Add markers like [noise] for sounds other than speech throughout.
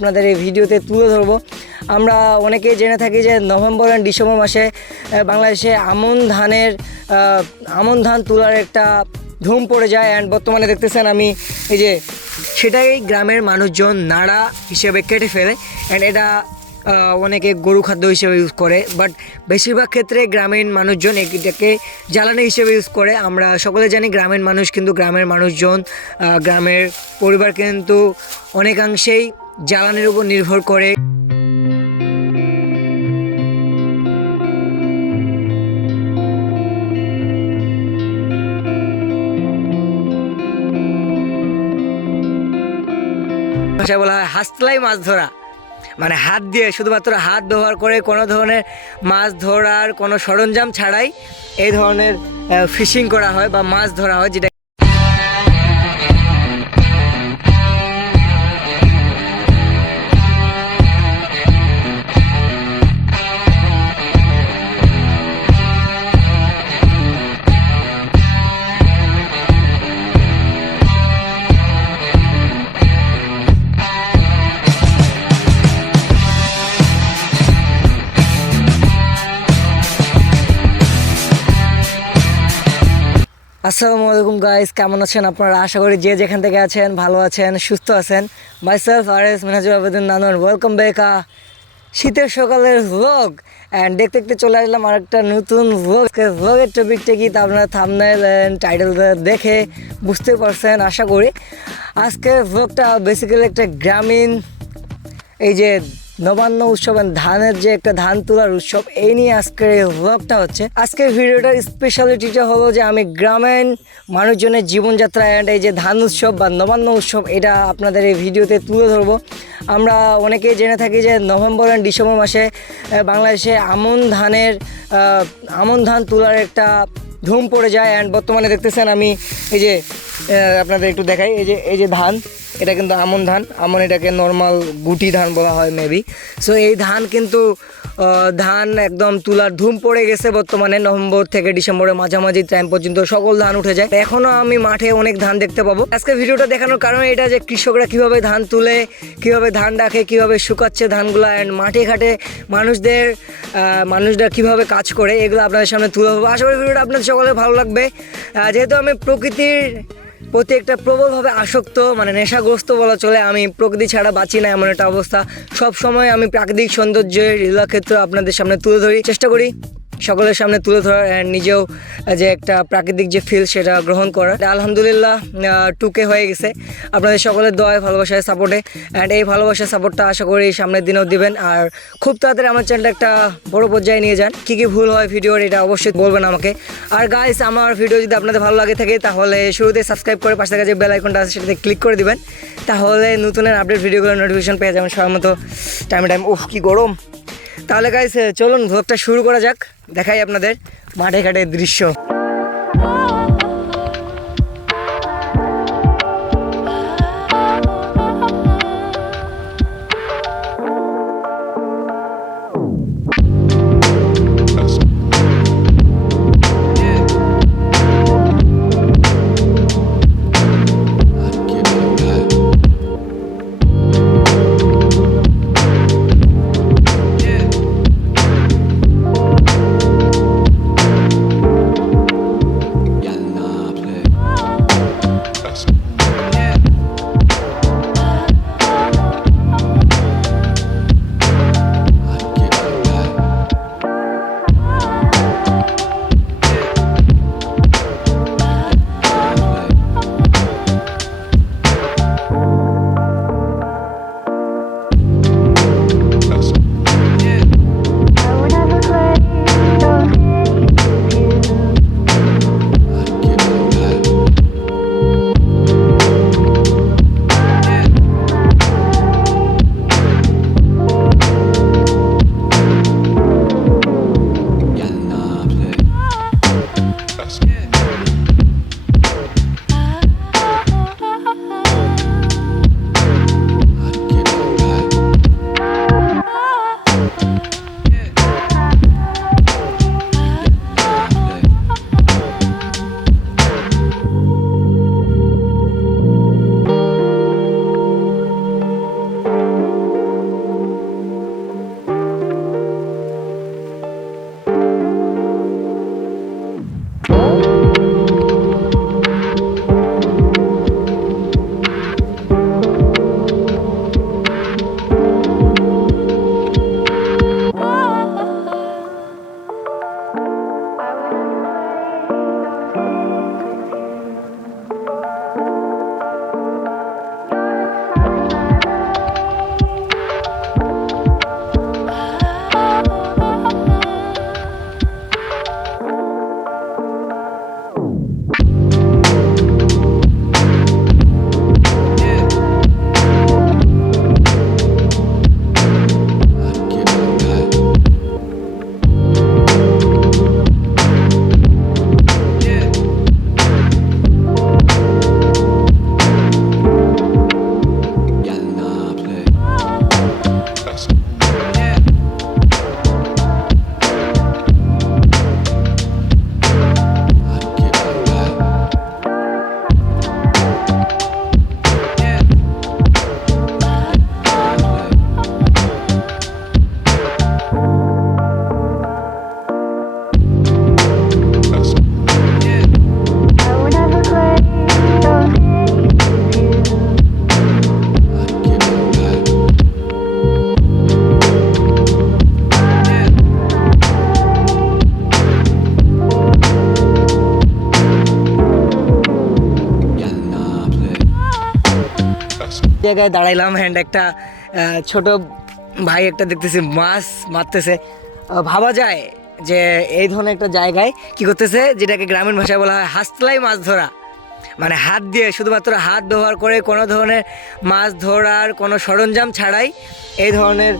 আপনাদের এই ভিডিওতে তুলে ধরবো। আমরা অনেকেই জেনে থাকি যে নভেম্বর অ্যান্ড ডিসেম্বর মাসে বাংলাদেশে আমন ধানের আমন ধান তোলার একটা ধুম পড়ে যায় অ্যান্ড বর্তমানে দেখতেছেন আমি এই যে সেটাই গ্রামের মানুষজন নাড়া হিসেবে কেটে ফেলে অ্যান্ড এটা অনেকে গরু খাদ্য হিসেবে ইউজ করে। বাট বেশিরভাগ ক্ষেত্রে গ্রামীণ মানুষজন এটাকে জ্বালানি হিসেবে ইউজ করে। আমরা সকলে জানি গ্রামীণ মানুষ, কিন্তু গ্রামের মানুষজন গ্রামের পরিবার কিন্তু অনেকাংশেই জ্বালানির উপর নির্ভর করে। বলা হয় হাতলাই মাছ ধরা। মানে হাত দিয়ে শুধুমাত্র হাত ব্যবহার করে কোনো ধরনের মাছ ধরার কোনো সরঞ্জাম ছাড়াই এই ধরনের ফিশিং করা হয় বা মাছ ধরা হয়, যেটা আসসালামু আলাইকুম গাইস কেমন আছেন আপনারা? আশা করি যে যেখান থেকে আছেন, ভালো আছেন, সুস্থ আছেন। Myself R S Menajur Abedin Nanur welcome back আ শীতের সকালের ভ্লগ অ্যান্ড দেখতে দেখতে চলে আসলাম আর একটা নতুন ভ্লগ ভ্লগের টপিকটা কি তা আপনারা থামনেল টাইটেল দেখে বুঝতে পারছেন, আশা করি। আজকের ভ্লগটা বেসিক্যালি একটা গ্রামীণ, এই যে নবান্ন উৎসব ধানের যে একটা ধান তোলার উৎসব, এই নিয়ে আজকের এই ভ্লগটা হচ্ছে। আজকের ভিডিওটার স্পেশালিটিটা হলো যে আমি গ্রামীণ মানুষজনের জীবনযাত্রা অ্যান্ড এই যে ধান উৎসব বা নবান্ন উৎসব, এটা আপনাদের এই ভিডিওতে তুলে ধরবো। আমরা অনেকেই জেনে থাকি যে নভেম্বর অ্যান্ড ডিসেম্বর মাসে বাংলাদেশে আমন ধানের আমন ধান তোলার একটা ধুম পড়ে যায় অ্যান্ড বর্তমানে দেখতেছেন আমি এই যে আপনাদের একটু দেখাই, এই যে এই যে ধান, এটা কিন্তু আমন ধান, আমন এটাকে নর্মাল গুটি ধান বলা হয় মেবি সো এই ধান কিন্তু ধান একদম তুলার ধুম পড়ে গেছে বর্তমানে, নভেম্বর থেকে ডিসেম্বরের মাঝামাঝি টাইম পর্যন্ত সকল ধান উঠে যায়। এখনও আমি মাঠে অনেক ধান দেখতে পাবো। আজকে ভিডিওটা দেখানোর কারণ এটা যে কৃষকরা কীভাবে ধান তুলে, কীভাবে ধান রাখে, কীভাবে শুকাচ্ছে ধানগুলো অ্যান্ড মাঠে ঘাটে মানুষদের মানুষরা কীভাবে কাজ করে, এগুলো আপনাদের সামনে তুলে ধরবো। আশা করি ভিডিওটা আপনাদের সকলে ভালো লাগবে। যেহেতু আমি প্রকৃতির প্রতি একটা প্রবলভাবে আসক্ত মানে নেশাগ্রস্ত বলা চলে, আমি প্রকৃতি ছাড়া বাঁচি না এমন একটা অবস্থা। সব সময় আমি প্রাকৃতিক সৌন্দর্যের ক্ষেত্র আপনাদের সামনে তুলে ধরি। চেষ্টা করি। সকলের সামনে তুলে ধরার অ্যান্ড নিজেও যে একটা প্রাকৃতিক যে ফিল সেটা গ্রহণ করা। আলহামদুলিল্লাহ টুকে হয়ে গেছে। আপনাদের সকলের দয় ভালোবাসায় সাপোর্টে অ্যান্ড এই ভালোবাসার সাপোর্টটা আশা করি সামনের দিনেও দিবেন। আর খুব তাড়াতাড়ি আমার চ্যানেলটা একটা বড় পর্যায়ে নিয়ে যান। কী কী ভুল হয় ভিডিওর, এটা অবশ্যই বলবেন আমাকে। আর গাইস আমার ভিডিও যদি আপনাদের ভালো লাগে থাকে, তাহলে শুরুতে সাবস্ক্রাইব করে পাশে থাকা যে বেল আইকনটা আছে, সেটাতে ক্লিক করে দিবেন। তাহলে নতুনের আপডেট ভিডিওগুলোর নোটিফিকেশন পেয়ে যাবেন সময় মতো টাইম টাইম উফ, কী গরম। তাহলে গাইস চলুন ভ্লগটা শুরু করা যাক। দেখাই আপনাদের মাঠে ঘাটের দৃশ্য। জায়গায় দাঁড়াইলাম হ্যান্ড একটা ছোট ভাই একটা দেখতেছি, মাছ মারতেছে। ভাবা যায় যে এই ধরনের একটা জায়গায় কি করতেছে, যেটাকে গ্রামীণ ভাষায় বলা হয় হাতলাই মাছ ধরা। মানে হাত দিয়ে, শুধুমাত্র হাত ব্যবহার করে কোনো ধরনের মাছ ধরার কোনো সরঞ্জাম ছাড়াই এই ধরনের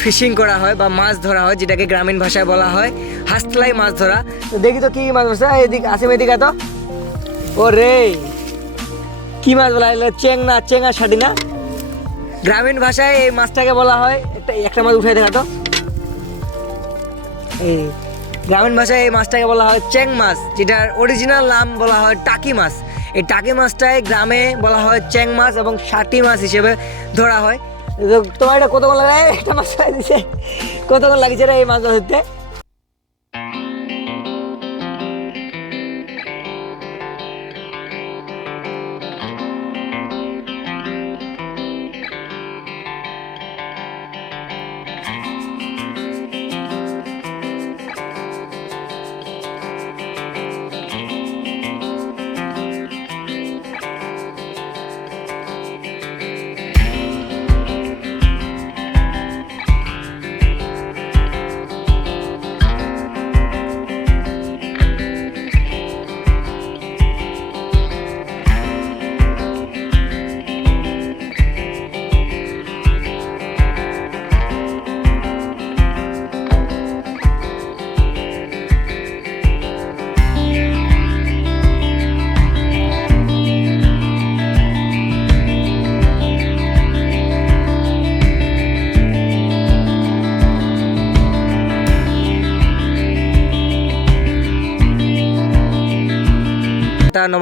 ফিশিং করা হয় বা মাছ ধরা হয়, যেটাকে গ্রামীণ ভাষায় বলা হয় হাতলাই মাছ ধরা। তো দেখি তো কি মাছ ধরছে। এদিক আসিম এদিকে তো। ও রে কি মাছ বলা হয়? চেং না চেঙ্গা শাটি না? গ্রামীণ ভাষায় এই মাছটাকে বলা হয়। একটা একটা মাছ উঠে দেখা তো এই, গ্রামীণ ভাষায় এই মাছটাকে বলা হয় চেং মাছ, যেটার অরিজিনাল নাম বলা হয় টাকি মাছ। এই টাকি মাছটাই গ্রামে বলা হয় চেং মাছ এবং ষাটি মাছ হিসেবে ধরা হয়। তোমার এটা কতক্ষণ লাগে? [laughs] একটা মাছ দিছে কতক্ষণ লাগছে রে এই মাছ ধরতে?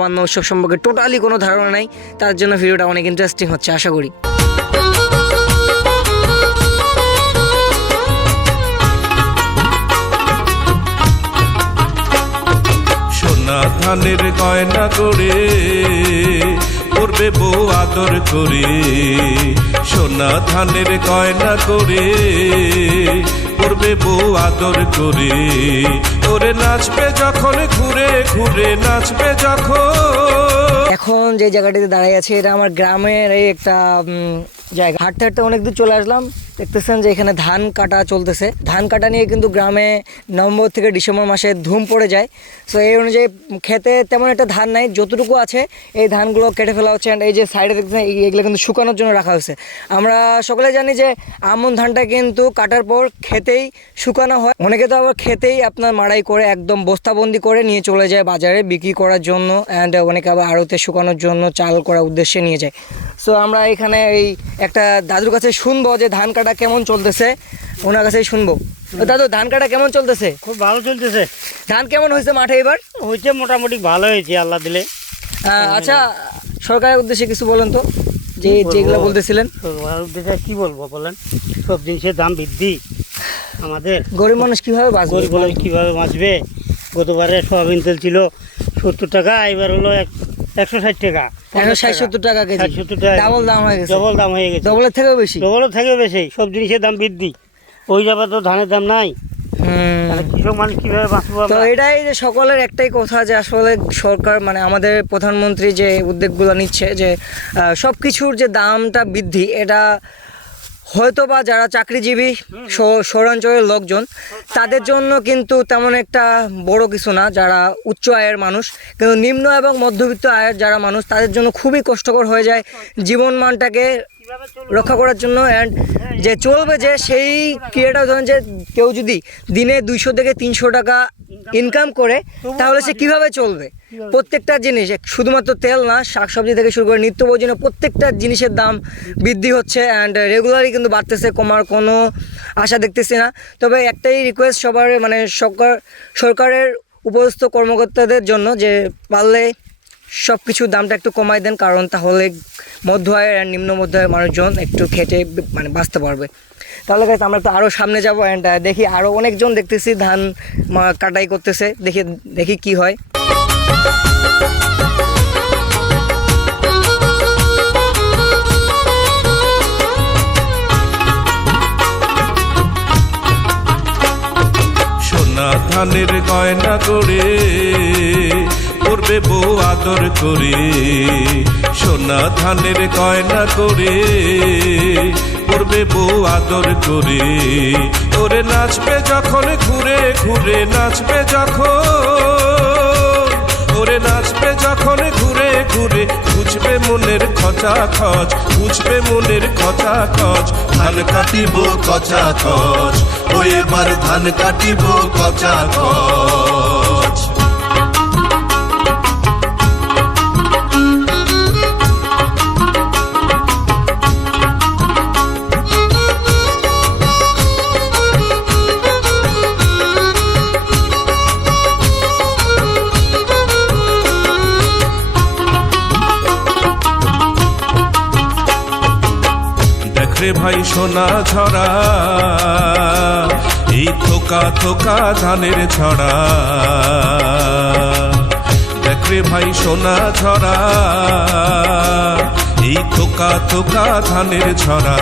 নবান্ন উৎসব সম্পর্কে টোটালি কোনো ধারণা নাই। তার জন্য ভিডিওটা অনেক ইন্টারেস্টিং হচ্ছে, আশা করি। সোনা ধানের গয়না করে পড়বে বউ আদর করে, সোনা ধানের গয়না করে। পড়বে বউ আদর করে, ওরে নাচবে যখন, ঘুরে ঘুরে নাচবে যখন। এখন যে জায়গাটিতে দাঁড়িয়ে আছে, এটা আমার গ্রামের এই একটা জায়গা। হাঁটতে হাঁটতে অনেক দূর চলে আসলাম। দেখতেছেন যে এখানে ধান কাটা চলতেছে। ধান কাটা নিয়ে কিন্তু গ্রামে নভেম্বর থেকে ডিসেম্বর মাসে ধুম পড়ে যায়। সো এই অনুযায়ী খেতে তেমন একটা ধান নাই। যতটুকু আছে, এই ধানগুলো কেটে ফেলা হচ্ছে এই যে সাইডে দেখতেছেন এই- এগুলো কিন্তু শুকানোর জন্য রাখা হয়েছে। আমরা সকলে জানি যে আমন ধানটা কিন্তু কাটার পর খেতেই শুকানো হয়। অনেকে তো আবার খেতেই আপনার মাড়াই করে একদম বস্তাবন্দি করে নিয়ে চলে যায় বাজারে বিক্রি করার জন্য অ্যান্ড অনেকে আবার আড়তে শুকানোর জন্য চাল করার উদ্দেশ্যে নিয়ে যায়। সো আমরা এখানে এই একটা দাদুর কাছে শুনব যে ধান কাটা কেমন চলতেছে। ওনার কাছেই শুনব। দাদু ধান কাটা কেমন চলতেছে? খুব ভালো চলতেছে। ধান কেমন হয়েছে মাঠে এবার? হয়েছে মোটামুটি ভালো হয়েছে আল্লাহ দিলে। আচ্ছা সরকারের উদ্দেশ্যে কিছু বলেন তো? যে যেগুলো বলতেছিলেন। সরকারের উদ্দেশ্যে কি বলব বলেন? সব জিনিসের দাম বৃদ্ধি। আমাদের গরিব মানুষ কীভাবে বাঁচবে? গরিব মানুষ কীভাবে বাঁচবে? গতবারে সোয়াবিন তেল ছিল সত্তর টাকা এবার হলো এক একশো ষাট টাকা একশো ষাট সত্তর টাকা কেজি। সত্তর টাকা ডাবল দাম হয়ে গেছে। ডবল দাম হয়ে গেছে। ডবলের থেকেও বেশি। ডবলের থেকে বেশি সব জিনিসের দাম বৃদ্ধি। ওই যাবার তো ধানের দাম নাই। তো এটাই যে সকলের একটাই কথা যে আসলে সরকার মানে আমাদের প্রধানমন্ত্রী যে উদ্যোগগুলো নিচ্ছে যে সব কিছুর যে দামটা বৃদ্ধি এটা হয়তো বা যারা চাকরিজীবী শহরাঞ্চলের লোকজন তাদের জন্য কিন্তু তেমন একটা বড় কিছু না। যারা উচ্চ আয়ের মানুষ কিন্তু নিম্ন এবং মধ্যবিত্ত আয়ের যারা মানুষ তাদের জন্য খুবই কষ্টকর হয়ে যায় জীবনমানটাকে? রক্ষা করার জন্য অ্যান্ড যে চলবে যে সেই ক্রিয়াটা ধরেন যে কেউ যদি দিনে দুইশো থেকে তিনশো টাকা ইনকাম করে, তাহলে সে কীভাবে চলবে? প্রত্যেকটা জিনিস শুধুমাত্র তেল না, শাকসবজি থেকে শুরু করে নিত্য প্রয়োজনীয় প্রত্যেকটা জিনিসের দাম বৃদ্ধি হচ্ছে অ্যান্ড রেগুলারই কিন্তু বাড়তেছে, কমার কোনো আশা দেখতেছি না। তবে একটাই রিকোয়েস্ট সবার মানে সরকার, সরকারের উপস্থ কর্মকর্তাদের জন্য যে পারলে সব কিছুর দামটা একটু কমাই দেন, কারণ তাহলে মধ্য আয়ের আর নিম্ন মধ্য আয়ের মানুষজন একটু খেটে মানে বাঁচতে পারবে। তাহলে গাইস আমরা তো আরও সামনে যাব অ্যান্ড দেখি আরও অনেকজন দেখতেছি ধান কাটাই করতেছে। দেখি দেখি কি হয়। সোনা ধানের গয়না করে করবে বউ আদর করে, সোনা ধানের গয়না করে। করবে বউ আদর করে, ওরে নাচবে যখন, ঘুরে ঘুরে নাচবে যখন। ওরে নাচবে যখন, ঘুরে ঘুরে, বুঝবে মনের খচা খচ, বুঝবে মনের খচা খচ। ধান কাটিব কচা খচ, ও এবার ধান কাটিব কচা কচ ভাই সোনা ছড়া, এই থোকা থোকা ধানের ছড়া। দেখ রে ভাই সোনা ছড়া, এই থোকা থোকা ধানের ছড়া।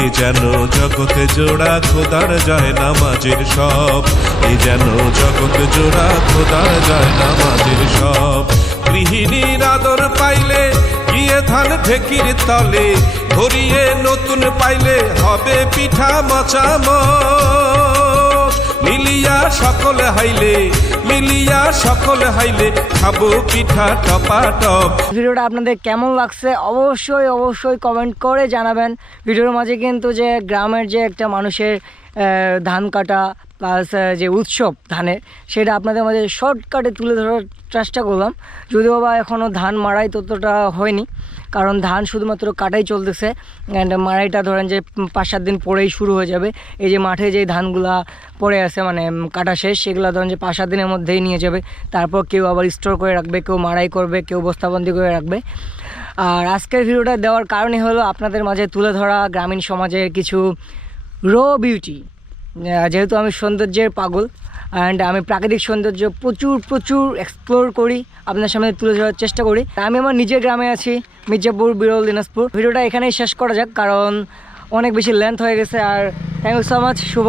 এ যেন জগতে জোড়া খোদার যায় নামাজের সব। এ যেন জগতে জোড়া খোদার যায় নামাজের সব। গৃহিণীর আদর পাইলে গিয়ে ধান ঠেকির তলে, ধরিয়ে নতুন পাইলে হবে পিঠা মচাম মিলিয়া সকল হাইলে, মিলিয়া সকল হাইলে খাব পিঠা টপা টপ ভিডিওটা আপনাদের কেমন লাগছে অবশ্যই অবশ্যই কমেন্ট করে জানাবেন। ভিডিওর মাঝে কিন্তু যে গ্রামের যে একটা মানুষের ধান কাটা প্লাস যে উৎসব ধানের সেটা আপনাদের মাঝে শর্টকাটে তুলে ধরার চেষ্টা করলাম। যদিও বা এখনও ধান মাড়াই ততটা হয়নি, কারণ ধান শুধুমাত্র কাটাই চলতেছে। অ্যান্ড মাড়াইটা ধরেন যে পাঁচ সাত দিন পরেই শুরু হয়ে যাবে। এই যে মাঠে যে ধানগুলা পড়ে আছে মানে কাটা শেষ, সেগুলো ধরেন যে পাঁচ সাত দিনের মধ্যেই নিয়ে যাবে। তারপর কেউ আবার স্টোর করে রাখবে, কেউ মাড়াই করবে, কেউ বস্তাবন্দি করে রাখবে। আর আজকের ভিডিওটা দেওয়ার কারণই হলো আপনাদের মাঝে তুলে ধরা গ্রামীণ সমাজের কিছু র বিউটি যেহেতু আমি সৌন্দর্যের পাগল অ্যান্ড আমি প্রাকৃতিক সৌন্দর্য প্রচুর প্রচুর এক্সপ্লোর করি, আপনার সামনে তুলে ধরার চেষ্টা করি। আমি আমার নিজের গ্রামে আছি, মির্জাপুর, বিরল, দিনাজপুর। ভিডিওটা এখানেই শেষ করা যাক, কারণ অনেক বেশি লেন্থ হয়ে গেছে, আর thank you so much Shubho.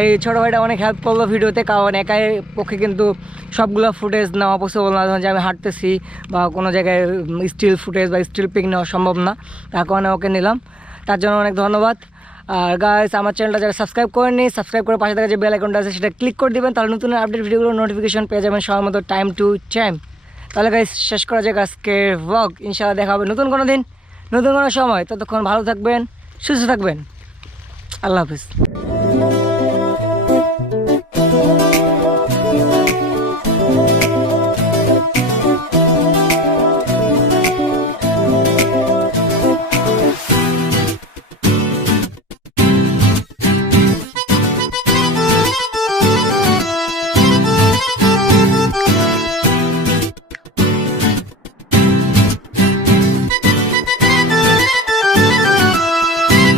এই ছোটো ভাইটা অনেক হেল্প করল ভিডিওতে, কারণ একাই পক্ষে কিন্তু সবগুলো ফুটেজ নেওয়া পসিবল না যে আমি হাঁটতেছি বা কোনো জায়গায় স্টিল ফুটেজ বা স্টিল পিক নেওয়া সম্ভব না, তার কারণে ওকে নিলাম। তার জন্য অনেক ধন্যবাদ। আর গাইস আমার চ্যানেলটা যারা সাবস্ক্রাইব করেনি সাবস্ক্রাইব করে পাশে থাকা যে বেল আইকনটা আছে, সেটা ক্লিক করে দেবেন, তাহলে নতুন আপডেট ভিডিওগুলো নোটিফিকেশন পেয়ে যাবেন সময় মতো টাইম টু টাইম তাহলে গাইস শেষ করা যাক আজকে ব্লগ ইনশাআল্লাহ দেখা হবে নতুন কোনো দিন, নতুন কোনো সময়। ততক্ষণ ভালো থাকবেন, সুস্থ থাকবেন। আল্লাহ হাফিজ।